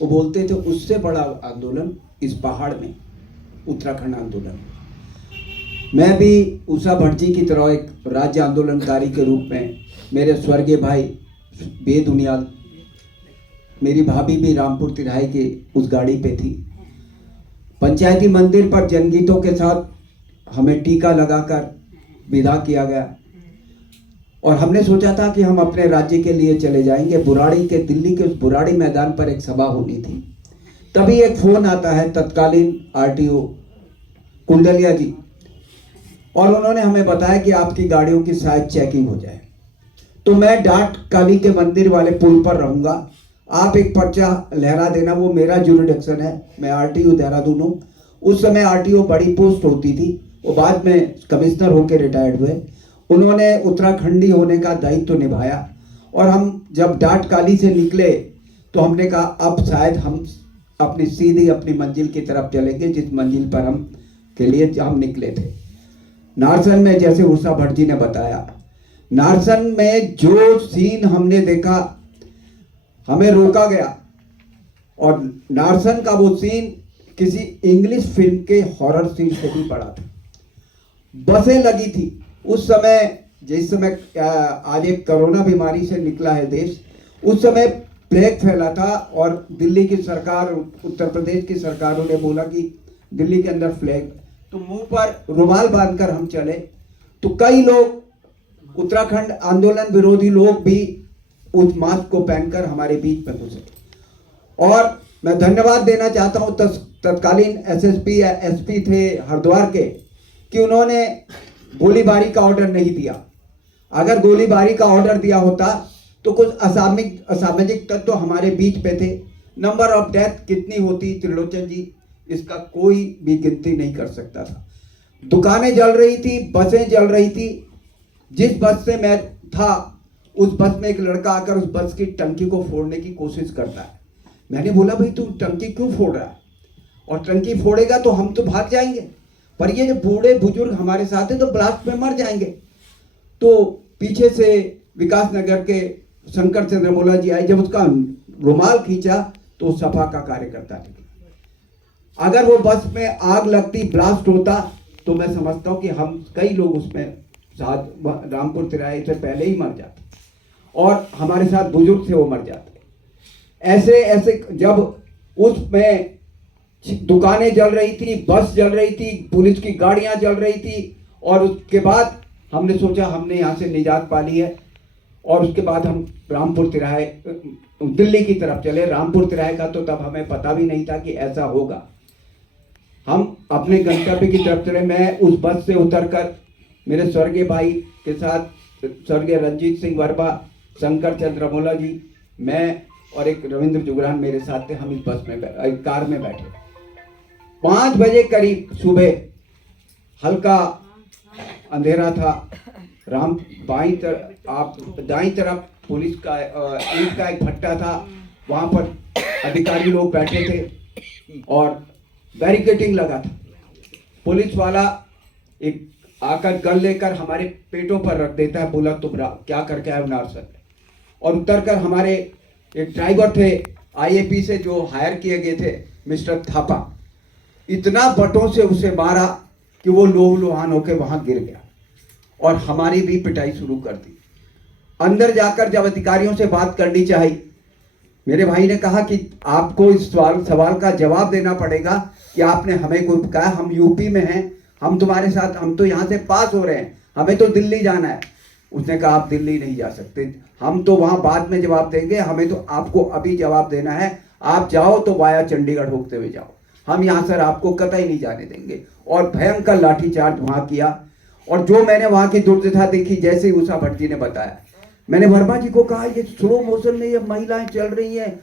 वो बोलते थे उससे बड़ा आंदोलन इस पहाड़ में उत्तराखंड आंदोलन। मैं भी उषा भट्ट जी की तरह एक राज्य आंदोलनकारी के रूप में, मेरे स्वर्गीय भाई बेदुनियाल, मेरी भाभी भी रामपुर तिराहे की उस गाड़ी पे थी। पंचायती मंदिर पर जनगीतों के साथ हमें टीका लगाकर विदा किया गया और हमने सोचा था कि हम अपने राज्य के लिए चले जाएंगे। बुराड़ी के, दिल्ली के उस बुराड़ी मैदान पर एक सभा होनी थी। तभी एक फोन आता है तत्कालीन आरटीओ कुंडलिया जी, और उन्होंने हमें बताया कि आपकी गाड़ियों की शायद चेकिंग हो जाए। तो मैं डाट काली के मंदिर वाले पुल पर रहूंगा, आप एक पर्चा लहरा देना, वो मेरा जुरिडिक्शन है, मैं आरटीओ देहरादून हूँ। उस समय आरटीओ बड़ी पोस्ट होती थी, वो बाद में कमिश्नर होकर रिटायर्ड हुए। उन्होंने उत्तराखंडी होने का दायित्व निभाया और हम जब डाट काली से निकले तो हमने कहा अब शायद हम अपनी सीधी अपनी मंजिल की तरफ चलेंगे जिस मंजिल पर हम के लिए हम निकले थे। नारसन में, जैसे उषा भट्ट जी ने बताया, नारसन में जो सीन हमने देखा, हमें रोका गया और नारसन का वो सीन किसी इंग्लिश फिल्म के हॉरर सीन से भी बड़ा था। बसें लगी थी उस समय, जिस समय आज एक कोरोना बीमारी से निकला है देश, उस समय प्लेग फैला था और दिल्ली की सरकार, उत्तर प्रदेश की सरकारों ने बोला कि दिल्ली के अंदर फ्लैग, तो मुंह पर रुमाल बांधकर हम चले। तो कई लोग उत्तराखंड आंदोलन विरोधी लोग भी उस मास्क को पहनकर हमारे बीच में घुसे। और मैं धन्यवाद देना चाहता हूं तत्कालीन एसएसपी या एसपी थे हरिद्वार के, कि उन्होंने गोलीबारी का ऑर्डर नहीं दिया। अगर गोलीबारी का ऑर्डर दिया होता तो कुछ असामाजिक तत्व तो हमारे बीच पे थे। नंबर ऑफ डेथ कितनी होती त्रिलोचन जी, इसका कोई भी गिनती नहीं कर सकता था। दुकानें जल रही थी, बसें जल रही थी। जिस बस से मैं था उस बस में एक लड़का आकर उस बस की टंकी को फोड़ने की कोशिश करता है। मैंने बोला भाई तू टंकी क्यों फोड़ रहा है, और टंकी फोड़ेगा तो हम तो भाग जाएंगे, पर ये जो बूढ़े बुजुर्ग हमारे साथ हैं तो ब्लास्ट में मर जाएंगे। तो पीछे से विकास नगर के शंकर चंद्रमोला जी आए, जब उसका रुमाल खींचा तो सपा का कार्यकर्ता निकला। अगर वो बस में आग लगती, ब्लास्ट होता, तो मैं समझता हूं कि हम कई लोग उसमें साथ रामपुर तिराहे से पहले ही मर जाते और हमारे साथ बुजुर्ग थे वो मर जाते। ऐसे ऐसे जब उसमें दुकानें जल रही थी, बस जल रही थी, पुलिस की गाड़ियां जल रही थी, और उसके बाद हमने सोचा हमने यहाँ से निजात पा ली है, और उसके बाद हम रामपुर तिराहे दिल्ली की तरफ चले। रामपुर तिराहे का तो तब हमें पता भी नहीं था कि ऐसा होगा। हम अपने गंतव्य की तरफ चले। मैं उस बस से उतरकर मेरे स्वर्गीय भाई के साथ, स्वर्गीय रंजीत सिंह वर्मा, शंकर चंद्रमोला जी, मैं और एक रविंद्र जुगरान मेरे साथ थे। हम इस बस में एक कार में बैठे। 5 बजे करीब सुबह, हल्का अंधेरा था। दाईं तरफ पुलिस का ईंट का एक भट्टा था, वहां पर अधिकारी लोग बैठे थे और बैरिकेडिंग लगा था। पुलिस वाला एक आकर गन लेकर हमारे पेटों पर रख देता है, बोला तुम क्या करके आए नारसन, और उतरकर हमारे एक ड्राइवर थे आईएपी से जो हायर किए गए थे, मिस्टर थापा, इतना बटों से उसे मारा कि वो लोह लुहान होकर वहां गिर गया और हमारी भी पिटाई शुरू कर दी। अंदर जाकर जब अधिकारियों से बात करनी चाहिए, मेरे भाई ने कहा कि आपको इस सवाल का जवाब देना पड़ेगा कि आपने हमें कोई कहा, हम यूपी में हैं, हम तुम्हारे साथ, हम तो यहाँ से पास हो रहे हैं, हमें तो दिल्ली जाना है। उसने कहा आप दिल्ली नहीं जा सकते, हम तो वहां बाद में जवाब देंगे, हमें तो आपको अभी जवाब देना है। आप जाओ तो वाया चंडीगढ़ होते हुए जाओ, हम यहाँ सर आपको कतई नहीं जाने देंगे। और भयंकर लाठीचार्ज वहां किया। और जो मैंने वहां की दुर्दशा देखी, जैसे ही उषा भट्ट जी ने बताया, मैंने वर्मा जी को कहा ये स्लो मोशन में ये महिलाएं चल रही हैं,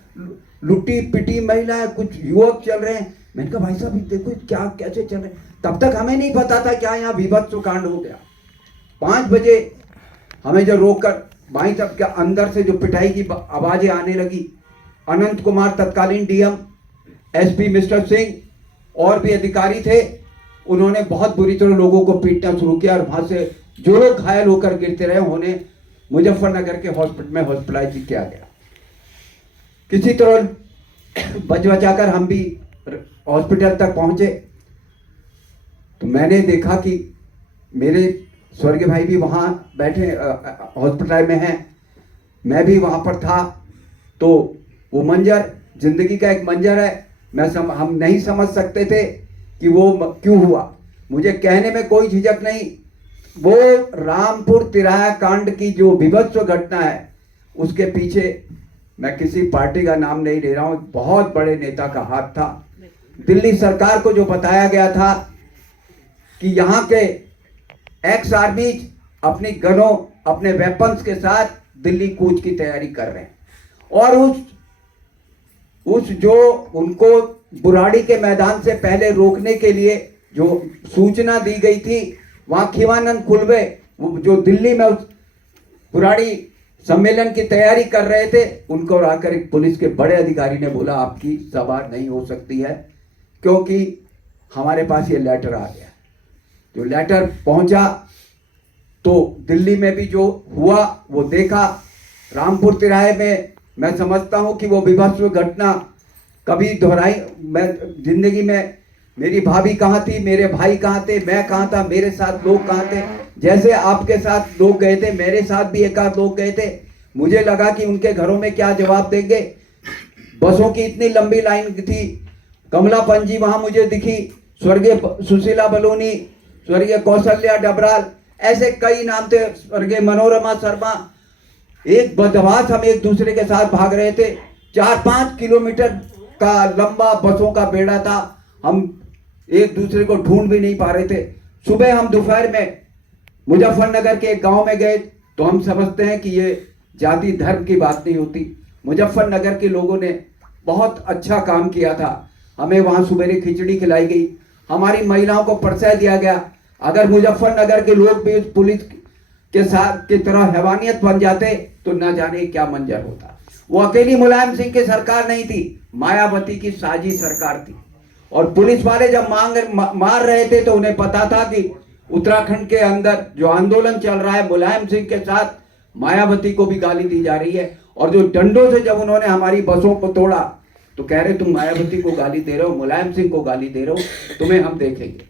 लुट्टी पिटी महिलाएं, कुछ युवक चल रहे हैं। मैंने कहा भाई साहब देखो क्या कैसे चल रहे हैं। तब तक हमें नहीं पता था क्या यहाँ विभत्स कांड हो गया। 5 बजे हमें जो रोककर बाई तरफ के अंदर से जो पिटाई की आवाजें आने लगी, अनंत कुमार तत्कालीन डीएम, एसपी मिस्टर सिंह और भी अधिकारी थे, उन्होंने बहुत बुरी तरह लोगों को पीटना शुरू किया और वहां से जो लोग घायल होकर गिरते रहे उन्हें मुजफ्फरनगर के हॉस्पिटल में हॉस्पिटलाइज किया गया। किसी तरह बच बचाकर हम भी हॉस्पिटल तक पहुंचे। तो मैंने देखा कि मेरे स्वर्गीय भाई भी वहाँ बैठे हॉस्पिटल में हैं, मैं भी वहाँ पर था। तो वो मंजर जिंदगी का एक मंजर है, हम नहीं समझ सकते थे कि वो क्यों हुआ। मुझे कहने में कोई झिझक नहीं, वो रामपुर तिराया कांड की जो विभत्स घटना है उसके पीछे, मैं किसी पार्टी का नाम नहीं ले रहा हूँ, बहुत बड़े नेता का हाथ था। दिल्ली सरकार को जो बताया गया था कि यहाँ के एक्स आर्मी अपनी गनों अपने वेपन्स के साथ दिल्ली कूच की तैयारी कर रहे हैं, और उस जो उनको बुराड़ी के मैदान से पहले रोकने के लिए जो सूचना दी गई थी, वहां खीवानंद खुलवे जो दिल्ली में उस बुराड़ी सम्मेलन की तैयारी कर रहे थे, उनको आकर एक पुलिस के बड़े अधिकारी ने बोला आपकी सभा नहीं हो सकती है, क्योंकि हमारे पास ये लेटर आ गया। जो लेटर पहुंचा तो दिल्ली में भी जो हुआ वो देखा। रामपुर तिराहे में मैं समझता हूं कि वो विभत्स घटना कभी दोहराई मैं जिंदगी में। मेरी भाभी कहाँ थी, मेरे भाई कहाँ थे, मैं कहाँ था, मेरे साथ लोग कहाँ थे। जैसे आपके साथ लोग गए थे, मेरे साथ भी एक आध लोग गए थे। मुझे लगा कि उनके घरों में क्या जवाब देंगे। बसों की इतनी लंबी लाइन थी। कमला पंजी वहां मुझे दिखी, स्वर्गीय सुशीला बलूनी, स्वर्गीय कौशल्या डबराल, ऐसे कई नाम थे, स्वर्गीय मनोरमा शर्मा। एक बदमाश हम एक दूसरे के साथ भाग रहे थे। 4-5 किलोमीटर का लंबा बसों का बेड़ा था, हम एक दूसरे को ढूंढ भी नहीं पा रहे थे। सुबह हम दोपहर में मुजफ्फरनगर के एक गांव में गए तो हम समझते हैं कि ये जाति धर्म की बात नहीं होती। मुजफ्फरनगर के लोगों ने बहुत अच्छा काम किया था। हमें वहां सुबह खिचड़ी खिलाई गई, हमारी महिलाओं को परिचय दिया गया। अगर मुजफ्फरनगर के लोग भी पुलिस के साथ की तरह हैवानियत बन जाते तो न जाने क्या मंजर होता। वो अकेली मुलायम सिंह की सरकार नहीं थी, मायावती की साजी सरकार थी। और पुलिस वाले जब मार रहे थे तो उन्हें पता था कि उत्तराखंड के अंदर जो आंदोलन चल रहा है मुलायम सिंह के साथ, मायावती को भी गाली दी जा रही है। और जो डंडों से जब उन्होंने हमारी बसों को तोड़ा तो कह रहे तुम मायावती को गाली दे रहे हो, मुलायम सिंह को गाली दे रहे हो, तुम्हें हम देखेंगे।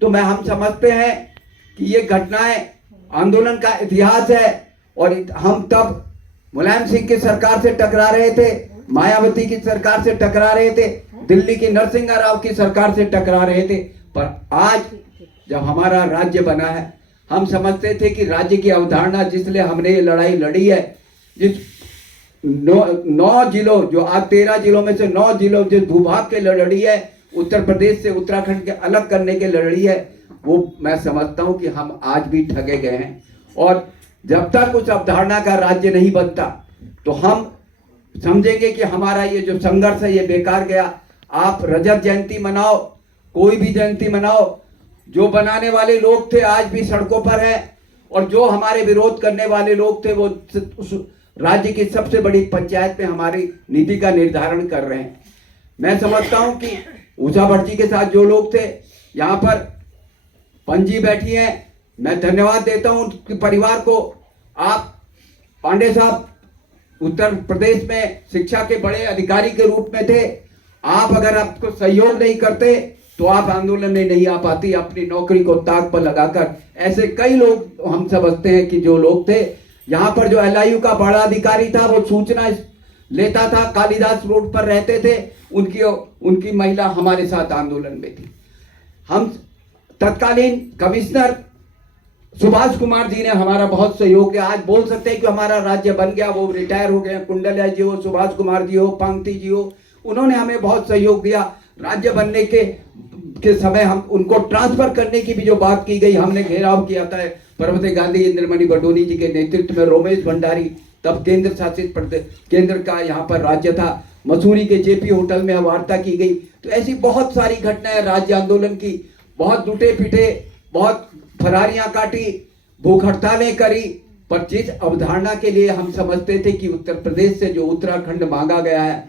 तो हम समझते हैं कि ये घटनाएं आंदोलन का इतिहास है। और हम तब मुलायम सिंह की सरकार से टकरा रहे थे, मायावती की सरकार से टकरा रहे थे, दिल्ली की नरसिंह राव की सरकार से टकरा रहे थे। पर आज जब हमारा राज्य बना है, हम समझते थे कि राज्य की अवधारणा जिसलिए हमने ये लड़ाई लड़ी है, जिस 9 जिलों जो आज 13 जिलों में से 9 जिलों जो भूभाग के लड़ी है, उत्तर प्रदेश से उत्तराखंड के अलग करने के लड़ी है, वो मैं समझता हूं कि हम आज भी ठगे गए हैं। और जब तक उस अवधारणा का राज्य नहीं बनता तो हम समझेंगे कि हमारा ये जो संघर्ष है ये बेकार गया। आप रजत जयंती मनाओ, कोई भी जयंती मनाओ, जो बनाने वाले लोग थे आज भी सड़कों पर हैं, और जो हमारे विरोध करने वाले लोग थे वो उस राज्य की सबसे बड़ी पंचायत में हमारी नीति का निर्धारण कर रहे हैं। मैं समझता हूं कि उषा भट्ट जी के साथ जो लोग थे, यहाँ पर पंजी बैठी हैं, मैं धन्यवाद देता हूं उनके परिवार को। आप पांडे साहब उत्तर प्रदेश में शिक्षा के बड़े अधिकारी के रूप में थे, आप अगर आपको सहयोग नहीं करते तो आप आंदोलन में नहीं आ पाती अपनी नौकरी को ताक पर लगाकर। ऐसे कई लोग हम समझते हैं कि जो लोग थे यहाँ पर, जो LIU का बड़ा अधिकारी था वो सूचना लेता था, कालिदास रोड पर रहते थे, उनकी महिला हमारे साथ आंदोलन में थी। हम तत्कालीन कमिश्नर सुभाष कुमार जी ने हमारा बहुत सहयोग किया। आज बोल सकते हैं कि हमारा राज्य बन गया, वो रिटायर हो गए, कुंडलिया जी हो, सुभाष कुमार जी हो, पांगती जी हो, उन्होंने हमें बहुत सहयोग दिया। राज्य बनने के समय हम उनको ट्रांसफर करने की भी जो बात की गई, हमने घेराव किया था पर्वते गांधी इंद्रमणि बडोनी जी के नेतृत्व में, रोमेश भंडारी तब केंद्र शासित केंद्र का यहाँ पर राज्य था, मसूरी के JP होटल में वार्ता की गई। तो ऐसी बहुत सारी घटनाएं राज्य आंदोलन की, बहुत लुटे पिटे, बहुत फरारियां काटी, भूख हड़तालें करी। पर जिस अवधारणा के लिए हम समझते थे कि उत्तर प्रदेश से जो उत्तराखंड मांगा गया है,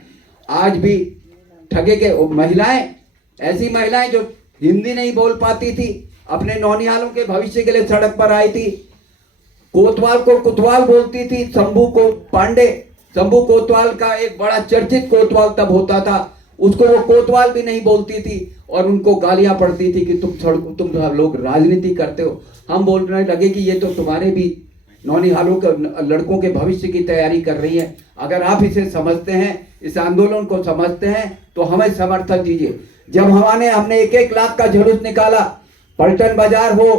आज भी ठगे के महिलाएं, ऐसी महिलाएं जो हिंदी नहीं बोल पाती थी, अपने नौनिहालों के भविष्य के लिए सड़क पर आई थी। कोतवाल को कुतवाल बोलती थी, शंभू को पांडे, शंभू कोतवाल का एक बड़ा चर्चित कोतवाल तब होता था, उसको वो कोतवाल भी नहीं बोलती थी और उनको गालियां पड़ती थी कि तुम लोग राजनीति करते हो। हम बोलने लगे कि ये तो तुम्हारे भी नौनिहालों के लड़कों के भविष्य की तैयारी कर रही है। अगर आप इसे समझते हैं, इस आंदोलन को समझते हैं, तो हमें समर्थन दीजिए। जब हमने 1-1 लाख का जुलूस निकाला, पलटन बाजार हो,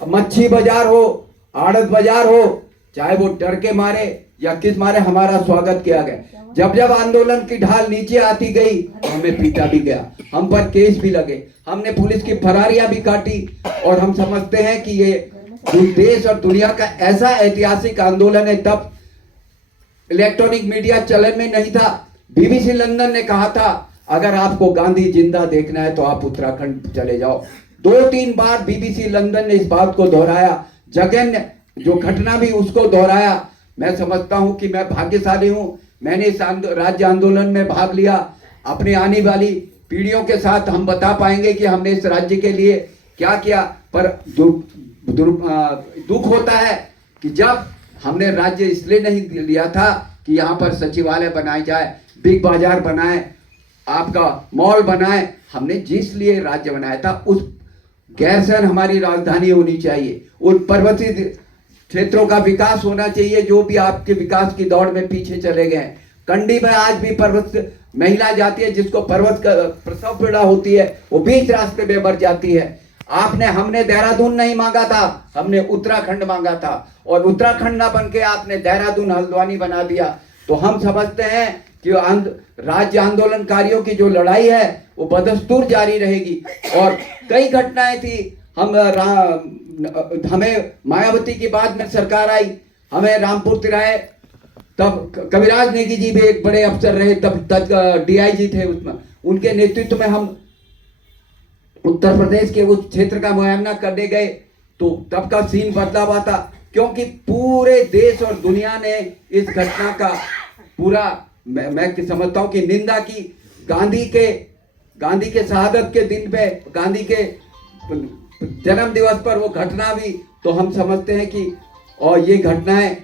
मच्छी बाजार हो, आड़त बाजार हो, चाहे वो डर के मारे या किस मारे हमारा स्वागत किया गया। जब आंदोलन की ढाल नीचे आती गई तो हमें पीटा भी गया, हम पर केस भी लगे, हमने पुलिस की फरारियां भी काटी। और हम समझते हैं कि ये देश और दुनिया का ऐसा ऐतिहासिक आंदोलन है। तब इलेक्ट्रॉनिक मीडिया चलन में नहीं था। बीबीसी लंदन ने कहा था अगर आपको गांधी जिंदा देखना है तो आप उत्तराखंड चले जाओ। 2-3 बार बीबीसी लंदन ने इस बात को दोहराया। जगन जो घटना भी उसको दोहराया। मैं समझता हूं कि मैं भाग्यशाली हूं, मैंने इस राज्य आंदोलन में भाग लिया। अपनी आने वाली पीढ़ियों के साथ हम बता पाएंगे कि हमने इस राज्य के लिए क्या किया। पर दुख होता है कि जब हमने राज्य इसलिए नहीं लिया था कि यहाँ पर सचिवालय बनाए जाए, बिग बाजार बनाए, आपका मॉल बनाए। हमने जिस लिए राज्य बनाया था उस गैरसैंण हमारी राजधानी होनी चाहिए, उन पर्वतीय क्षेत्रों का विकास होना चाहिए जो भी आपके विकास की दौड़ में पीछे चले गए। कंडी में आज भी पर्वत महिला जाती है जिसको पर्वत का प्रसव पीड़ा होती है, वो बीच रास्ते में मर जाती है। हमने देहरादून नहीं मांगा था, हमने उत्तराखंड मांगा था और उत्तराखंड ना बन के आपने देहरादून हल्द्वानी बना दिया। तो हम समझते हैं कि राज्य आंदोलनकारियों की जो लड़ाई है वो बदस्तूर जारी रहेगी। और कई घटनाएं थी। हमें मायावती की बाद में सरकार आई, हमें रामपुर तिराहे, तब कविराज नेगी जी भी एक बड़े अफसर रहे, तब डीआईजी थे, उसमें उनके नेतृत्व में हम उत्तर प्रदेश के उस क्षेत्र का मुआयना करने गए। तो तब का सीन बदला हुआ था क्योंकि पूरे देश और दुनिया ने इस घटना का पूरा मैं समझता हूं कि निंदा की। गांधी के शहादत के दिन पे, गांधी के जन्म दिवस पर वो घटना हुई। तो हम समझते हैं कि और ये घटनाएं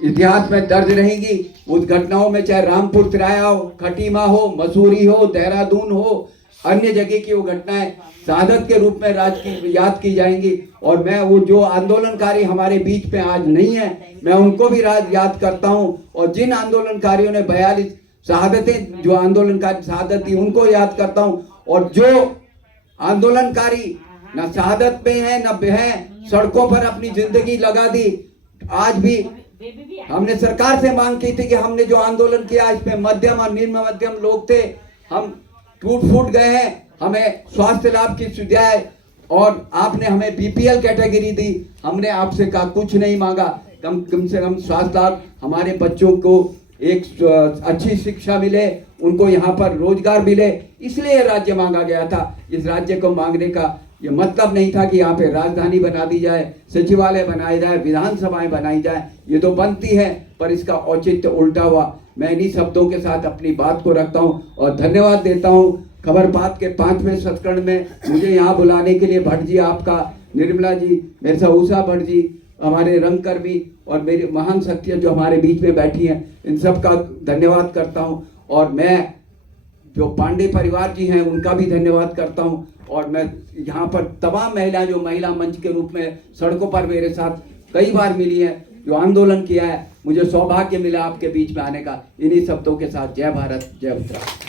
इतिहास में दर्ज रहेंगी। उस घटनाओं में चाहे रामपुर तिराया हो, खटीमा हो, मसूरी हो, देहरादून हो, अन्य जगह की वो घटनाएं शहादत के रूप में याद की जाएंगी। और मैं वो जो आंदोलनकारी हमारे बीच में आज नहीं है, मैं उनको भी याद करता हूं। और जिन आंदोलनकारियों ने 42 शहादतें, जो आंदोलनकारी शहादत दी, उनको याद करता हूं। और जो आंदोलनकारी न शहादत में है न है, सड़कों पर अपनी जिंदगी लगा दी। आज भी हमने सरकार से मांग की थी कि हमने जो आंदोलन किया इसमें मध्यम और निम्न मध्यम लोग थे, हम टूट फूट गए हैं। हमें स्वास्थ्य लाभ की सुविधाएं और आपने हमें बीपीएल कैटेगरी दी। हमने आपसे कहा कुछ नहीं मांगा, कम से कम स्वास्थ्य लाभ, हमारे बच्चों को एक अच्छी शिक्षा मिले, उनको यहाँ पर रोजगार मिले, इसलिए राज्य मांगा गया था। इस राज्य को मांगने का ये मतलब नहीं था कि यहाँ पे राजधानी बना दी जाए, सचिवालय बनाए जाए, विधानसभाएं बनाई जाए। ये तो बनती है पर इसका औचित्य उल्टा हुआ। मैं इन्हीं शब्दों के साथ अपनी बात को रखता हूँ और धन्यवाद देता हूँ। खबरपात के 5वें संस्करण में मुझे यहाँ बुलाने के लिए भट्ट जी, आपका, निर्मला जी, मेरे साथ उषा भट्ट जी, हमारे रंगकर्मी और मेरी महान शक्तियाँ जो हमारे बीच में बैठी हैं, इन सब का धन्यवाद करता हूँ। और मैं जो पांडे परिवार जी हैं उनका भी धन्यवाद करता हूँ। और मैं यहाँ पर तमाम महिला जो महिला मंच के रूप में सड़कों पर मेरे साथ कई बार मिली है, जो आंदोलन किया है, मुझे सौभाग्य मिला आपके बीच में आने का। इन्हीं शब्दों के साथ जय भारत, जय उत्तराखंड।